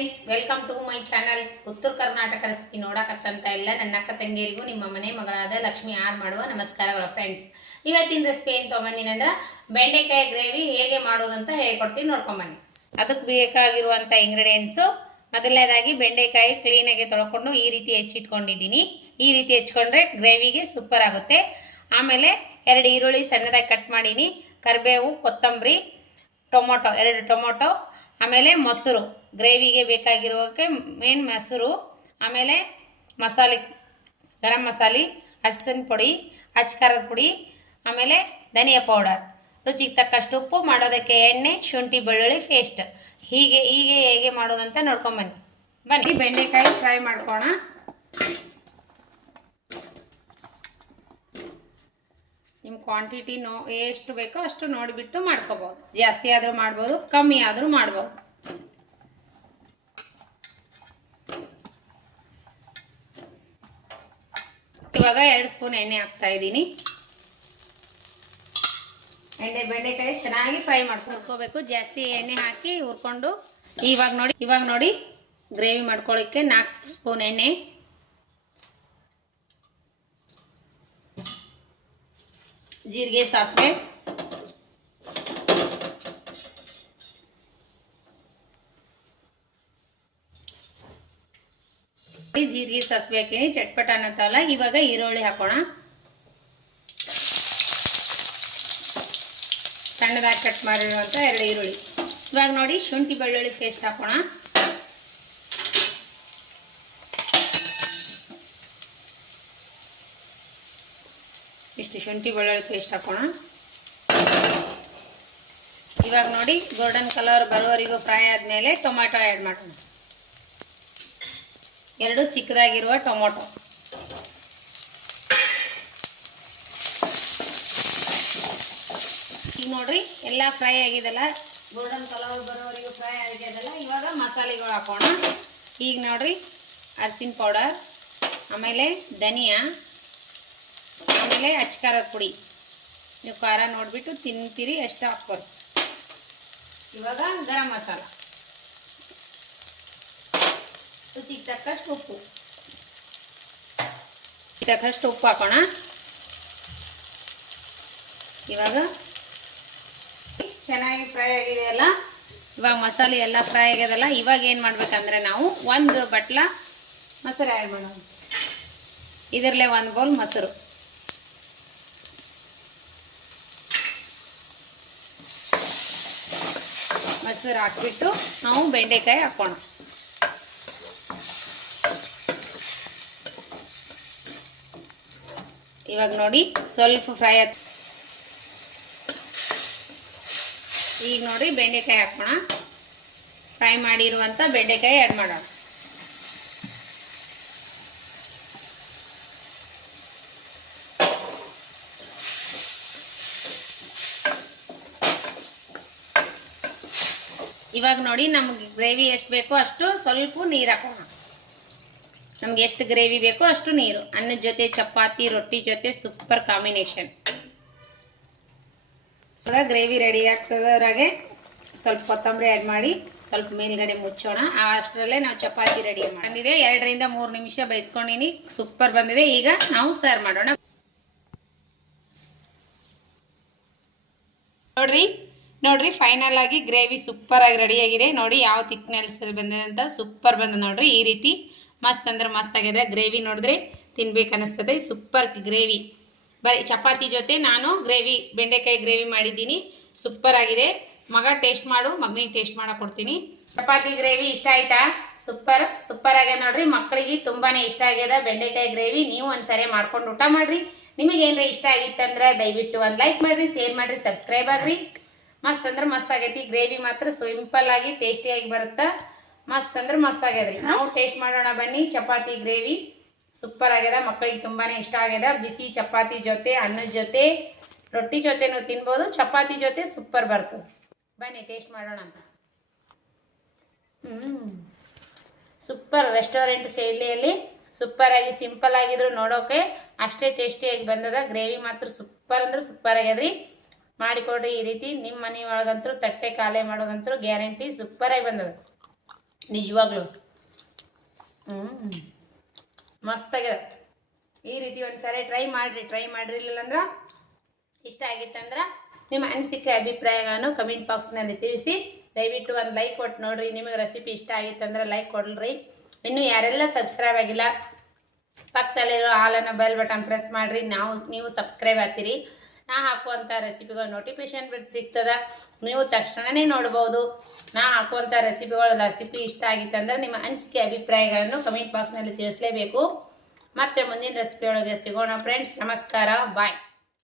Friends, welcome to my channel. Uttara Karnataka recipe ನೋಡಕತ್ತಂತ ಎಲ್ಲ ನನ್ನ ಅಕ್ಕ ತಂಗಿಯರಿಗೂ ನಿಮ್ಮ ಮನೆ ಮಗಳಾದ ಲಕ್ಷ್ಮಿ ಆರ್ ಮಾಡುವ ನಮಸ್ಕಾರಗಳು. ಫ್ರೆಂಡ್ಸ್, ಇವತ್ತಿನ ರೆಸಿಪಿ ಏನು ತೊಗೊಂಬಂದಿನಂದ್ರೆ ಬೆಂಡೆಕಾಯಿ ಗ್ರೇವಿ ಹೇಗೆ ಮಾಡೋದಂತ ಹೇಳ್ಕೊಡ್ತೀನಿ, ನೋಡ್ಕೊಂಬನ್ನಿ. ಅದಕ್ಕೆ ಬೇಕಾಗಿರುವಂಥ ಇಂಗ್ರೀಡಿಯೆಂಟ್ಸು, ಮೊದಲನೇದಾಗಿ ಬೆಂಡೆಕಾಯಿ ಕ್ಲೀನಾಗಿ ತೊಳ್ಕೊಂಡು ಈ ರೀತಿ ಹೆಚ್ಚಿಟ್ಕೊಂಡಿದ್ದೀನಿ. ಈ ರೀತಿ ಹೆಚ್ಕೊಂಡ್ರೆ ಗ್ರೇವಿಗೆ ಸೂಪರ್ ಆಗುತ್ತೆ. ಆಮೇಲೆ 2 ಈರುಳ್ಳಿ ಸಣ್ಣದಾಗಿ ಕಟ್ ಮಾಡೀನಿ, ಕರಿಬೇವು, ಕೊತ್ತಂಬರಿ, ಟೊಮೊಟೊ 2 ಟೊಮೊಟೊ, ಆಮೇಲೆ ಮೊಸರು, ಗ್ರೇವಿಗೆ ಬೇಕಾಗಿರೋಕ್ಕೆ ಮೇನ್ ಮೊಸರು. ಆಮೇಲೆ ಮಸಾಲೆ, ಗರಂ ಮಸಾಲೆ, ಅರಿಶಿನ ಪುಡಿ, ಅಚ್ಕಾರದ ಪುಡಿ, ಆಮೇಲೆ ಧನಿಯಾ ಪೌಡರ್, ರುಚಿಗೆ ತಕ್ಕಷ್ಟು ಉಪ್ಪು, ಮಾಡೋದಕ್ಕೆ ಎಣ್ಣೆ, ಶುಂಠಿ ಬೆಳ್ಳುಳ್ಳಿ ಪೇಸ್ಟ್. ಹೀಗೆ ಹೇಗೆ ಮಾಡೋದಂತ ನೋಡ್ಕೊಂಬನ್ನಿ. ಬನ್ನಿ ಬೆಂಡೆಕಾಯಿ ಫ್ರೈ ಮಾಡ್ಕೋಣ. ನಿಮ್ಮ ಕ್ವಾಂಟಿಟಿ ಎಷ್ಟು ಬೇಕೋ ಅಷ್ಟು ನೋಡಿಬಿಟ್ಟು ಮಾಡ್ಕೋಬೋದು. ಜಾಸ್ತಿ ಆದರೂ ಮಾಡ್ಬೋದು, ಕಮ್ಮಿ ಆದರೂ ಮಾಡ್ಬೋದು. ಇವಾಗ 2 ಸ್ಪೂನ್ ಎಣ್ಣೆ ಹಾಕ್ತಾ ಇದ್ದೀನಿ. ಬೆಂಡೆಕಾಯಿ ಚೆನ್ನಾಗಿ ಫ್ರೈ ಮಾಡ್ಕೋಬೇಕು. ಜಾಸ್ತಿ ಎಣ್ಣೆ ಹಾಕಿ ಹುರ್ಕೊಂಡು ಇವಾಗ ನೋಡಿ ಗ್ರೇವಿ ಮಾಡ್ಕೊಳ್ಳಿಕ್ಕೆ 4 ಸ್ಪೂನ್ ಎಣ್ಣೆ, ಜೀರಿಗೆ, ಸಾಸಿವೆ, ಜೀರಿಗೆ ಸಾಸಿವೆ ಹಾಕಿನಿ, ಚಟ್ಪಟ ಅನ್ನತ್ತಲ್ಲ. ಇವಾಗ ಈರುಳ್ಳಿ ಹಾಕೋಣ. ಸಣ್ಣದಾಗಿ ಕಟ್ ಮಾಡಿರುವಂಥ 2 ಈರುಳ್ಳಿ. ಇವಾಗ ನೋಡಿ ಶುಂಠಿ ಬೆಳ್ಳುಳ್ಳಿ ಪೇಸ್ಟ್ ಹಾಕೋಣ. ಇಷ್ಟು ಶುಂಠಿ ಬೆಳ್ಳುಳ್ಳಿ ಪೇಸ್ಟ್ ಹಾಕೋಣ. ಇವಾಗ ನೋಡಿ ಗೋಲ್ಡನ್ ಕಲರ್ ಬರೋವರೆಗೂ ಫ್ರೈ ಆದಮೇಲೆ ಟೊಮ್ಯಾಟೊ ಆ್ಯಡ್ ಮಾಡೋಣ. 2 ಚಿಕ್ಕದಾಗಿರುವ ಟೊಮೊಟೊ. ಈಗ ನೋಡ್ರಿ ಎಲ್ಲ ಫ್ರೈ ಆಗಿದೆಲ್ಲ, ಗೋಲ್ಡನ್ ಕಲರ್ ಬರೋವರೆಗೂ ಫ್ರೈ ಆಗಿದೆಲ್ಲ. ಇವಾಗ ಮಸಾಲೆಗಳು ಹಾಕೋಣ. ಈಗ ನೋಡ್ರಿ ಅರಿಶಿನ ಪೌಡರ್, ಆಮೇಲೆ ಧನಿಯಾ, ಆಮೇಲೆ ಅಚ್ಕಾರದ ಪುಡಿ. ನೀವು ಖಾರ ನೋಡಿಬಿಟ್ಟು ತಿಂತೀರಿ ಎಷ್ಟು ಹಾಕ್ಬೋದು. ಇವಾಗ ಗರಂ ಮಸಾಲ, ರುಚಿಗೆ ತಕ್ಕಷ್ಟು ಉಪ್ಪು ಹಾಕೋಣ. ಇವಾಗ ಚೆನ್ನಾಗಿ ಫ್ರೈ ಆಗಿದೆಯಲ್ಲ, ಇವಾಗ ಮಸಾಲೆ ಎಲ್ಲ ಫ್ರೈ ಆಗ್ಯದಲ್ಲ. ಇವಾಗ ಏನು ಮಾಡ್ಬೇಕಂದ್ರೆ ನಾವು 1 ಬಟ್ಲ ಮೊಸರು ಆ್ಯಡ್ ಮಾಡೋಣ. ಇದರಲ್ಲೇ 1 ಬೌಲ್ ಮೊಸರು. ಮೊಸರು ಹಾಕ್ಬಿಟ್ಟು ನಾವು ಬೆಂಡೆಕಾಯಿ ಹಾಕೋಣ. ಇವಾಗ ನೋಡಿ ಸ್ವಲ್ಪ ಫ್ರೈ ಆಯ್ತು. ಈಗ ನೋಡಿ ಬೆಂಡೆಕಾಯಿ ಹಾಕೋಣ. ಫ್ರೈ ಮಾಡಿರುವಂಥ ಬೆಂಡೆಕಾಯಿ ಆ್ಯಡ್ ಮಾಡೋಣ. ಇವಾಗ ನೋಡಿ ನಮ್ಗೆ ಗ್ರೇವಿ ಎಷ್ಟು ಬೇಕೋ ಅಷ್ಟು ಸ್ವಲ್ಪ ನೀರು ಹಾಕೋಣ. ನಮ್ಗೆ ಎಷ್ಟು ಗ್ರೇವಿ ಬೇಕೋ ಅಷ್ಟು ನೀರು. ಅನ್ನದ ಜೊತೆ, ಚಪಾತಿ, ರೊಟ್ಟಿ ಜೊತೆ super combination. So gravy ready ಆಗ್ತದ್ರಾಗೆ ಸ್ವಲ್ಪ ಕೊತ್ತಂಬರಿ ಆ್ಯಡ್ ಮಾಡಿ ಸ್ವಲ್ಪ ಮೇಲ್ಗಡೆ ಮುಚ್ಚೋಣ. ಅಷ್ಟರಲ್ಲೇ ನಾವು ಚಪಾತಿ ರೆಡಿ ಬಂದಿದೆ. 2 ರಿಂದ 3 ನಿಮಿಷ ಬೇಯಿಸ್ಕೊಂಡಿನಿ. ಸೂಪರ್ ಬಂದಿದೆ. ಈಗ ನಾವು ಸರ್ವ್ ಮಾಡೋಣ. ನೋಡ್ರಿ ಫೈನಲ್ ಆಗಿ ಗ್ರೇವಿ ಸೂಪರ್ ಆಗಿ ರೆಡಿ ಆಗಿದೆ. ನೋಡಿ ಯಾವ ಥಿಕ್ನೆಸ್ ಬಂದಿದೆ ಅಂತ. ಸೂಪರ್ ಬಂದ ನೋಡ್ರಿ. ಈ ರೀತಿ ಮಸ್ತ್ ಅಂದ್ರೆ ಮಸ್ತ್ ಆಗಿದೆ. ಗ್ರೇವಿ ನೋಡಿದ್ರೆ ತಿನ್ಬೇಕು ಅನಿಸ್ತದೆ. Super gravy. ಬರೀ ಚಪಾತಿ ಜೊತೆ ನಾನು ಬೆಂಡೆಕಾಯಿ ಗ್ರೇವಿ ಮಾಡಿದ್ದೀನಿ. ಸೂಪರ್ ಆಗಿದೆ. ಮಗ ಟೇಸ್ಟ್ ಮಾಡು, ಮಗನಿಗೆ ಟೇಸ್ಟ್ ಮಾಡಕ್ಕೆ ಕೊಡ್ತೀನಿ. ಚಪಾತಿ ಗ್ರೇವಿ ಇಷ್ಟ ಆಯ್ತಾ? ಸೂಪರ್ ಆಗ್ಯದ ನೋಡ್ರಿ. ಮಕ್ಕಳಿಗೆ ತುಂಬಾನೇ ಇಷ್ಟ ಆಗ್ಯದ ಬೆಂಡೆಕಾಯಿ ಗ್ರೇವಿ. ನೀವು ಒಂದ್ಸರಿ ಮಾಡ್ಕೊಂಡು ಊಟ ಮಾಡ್ರಿ. ನಿಮಗೆ ಏನ್ರಿ ಇಷ್ಟ ಆಗಿತ್ತಂದ್ರೆ ದಯವಿಟ್ಟು ಒಂದು ಲೈಕ್ ಮಾಡ್ರಿ, ಶೇರ್ ಮಾಡ್ರಿ, ಸಬ್ಸ್ಕ್ರೈಬ್ ಆಗ್ರಿ. ಮಸ್ತ್ ಅಂದ್ರೆ ಮಸ್ತ್ ಆಗೈತಿ. ಗ್ರೇವಿ ಮಾತ್ರ ಸಿಂಪಲ್ ಆಗಿ ಟೇಸ್ಟಿಯಾಗಿ ಬರುತ್ತಾ. ಮಸ್ತ್ ಅಂದ್ರೆ ಮಸ್ತ್ ಆಗ್ಯದ್ರಿ. ನಾವು ಟೇಸ್ಟ್ ಮಾಡೋಣ ಬನ್ನಿ. ಚಪಾತಿ ಗ್ರೇವಿ ಸೂಪರ್ ಆಗ್ಯದ. ಮಕ್ಕಳಿಗೆ ತುಂಬಾನೇ ಇಷ್ಟ ಆಗ್ಯದ. ಬಿಸಿ ಚಪಾತಿ ಜೊತೆ, ಅನ್ನದ ಜೊತೆ, ರೊಟ್ಟಿ ಜೊತೆನೂ ತಿನ್ಬೋದು. ಚಪಾತಿ ಜೊತೆ ಸೂಪರ್ ಬರ್ತದೆ. ಬನ್ನಿ ಟೇಸ್ಟ್ ಮಾಡೋಣ ಅಂತ. ಸೂಪರ್ ರೆಸ್ಟೋರೆಂಟ್ ಶೈಲಿಯಲ್ಲಿ ಸೂಪರ್ ಆಗಿ ಸಿಂಪಲ್ ಆಗಿದ್ರು ನೋಡೋಕೆ ಅಷ್ಟೇ ಟೇಸ್ಟಿಯಾಗಿ ಬಂದದ. ಗ್ರೇವಿ ಮಾತ್ರ ಸೂಪರ್ ಅಂದ್ರೆ ಸೂಪರ್ ಆಗ್ಯದ್ರಿ. ಮಾಡಿಕೊಡ್ರಿ ಈ ರೀತಿ. ನಿಮ್ಮ ಮನೆ ಒಳಗಂತೂ ತಟ್ಟೆ ಖಾಲಿ ಮಾಡೋದಂತೂ ಗ್ಯಾರಂಟಿ. ಸೂಪರ್ ಆಗಿ ಬಂದದ. ನಿಜವಾಗ್ಲೂ ಮಸ್ತಾಗಿದೆ. ಈ ರೀತಿ ಒಂದ್ಸರಿ ಟ್ರೈ ಮಾಡಿರಲಿಲ್ಲ ಅಂದ್ರೆ ಇಷ್ಟ ಆಗಿತ್ತಂದ್ರೆ ನಿಮ್ಮ ಅನಿಸಿಕೆ ಅಭಿಪ್ರಾಯಗಳನ್ನು ಕಮೆಂಟ್ ಬಾಕ್ಸ್ನಲ್ಲಿ ತಿಳಿಸಿ. ದಯವಿಟ್ಟು ಒಂದು ಲೈಕ್ ಕೊಟ್ಟು ನೋಡ್ರಿ. ನಿಮಗೆ ರೆಸಿಪಿ ಇಷ್ಟ ಆಗಿತ್ತಂದ್ರೆ ಲೈಕ್ ಕೊಡ್ರಿ. ಇನ್ನು ಯಾರೆಲ್ಲ ಸಬ್ಸ್ಕ್ರೈಬ್ ಆಗಿಲ್ಲ ಪಕ್ಕದಲ್ಲಿರೋ ಹಾಲನ್ನು ಬೆಲ್ ಬಟನ್ ಪ್ರೆಸ್ ಮಾಡಿರಿ. ನೀವು ಸಬ್ಸ್ಕ್ರೈಬ್ ಆಗ್ತೀರಿ. ನಾ ಹಾಕುವಂಥ ರೆಸಿಪಿಗಳು ನೋಟಿಫಿಕೇಶನ್ ಸಿಗ್ತದೆ, ನೀವು ತಕ್ಷಣವೇ ನೋಡ್ಬೋದು. ನಾ ಹಾಕುವಂಥ ರೆಸಿಪಿ ಇಷ್ಟ ಆಗಿತ್ತಂದ್ರೆ ನಿಮ್ಮ ಅನಿಸಿಕೆ ಅಭಿಪ್ರಾಯಗಳನ್ನು ಕಮೆಂಟ್ ಬಾಕ್ಸ್ನಲ್ಲಿ ತಿಳಿಸಲೇಬೇಕು. ಮತ್ತೆ ಮುಂದಿನ ರೆಸಿಪಿ ಒಳಗೆ ಸಿಗೋಣ ಫ್ರೆಂಡ್ಸ್. ನಮಸ್ಕಾರ, ಬಾಯ್.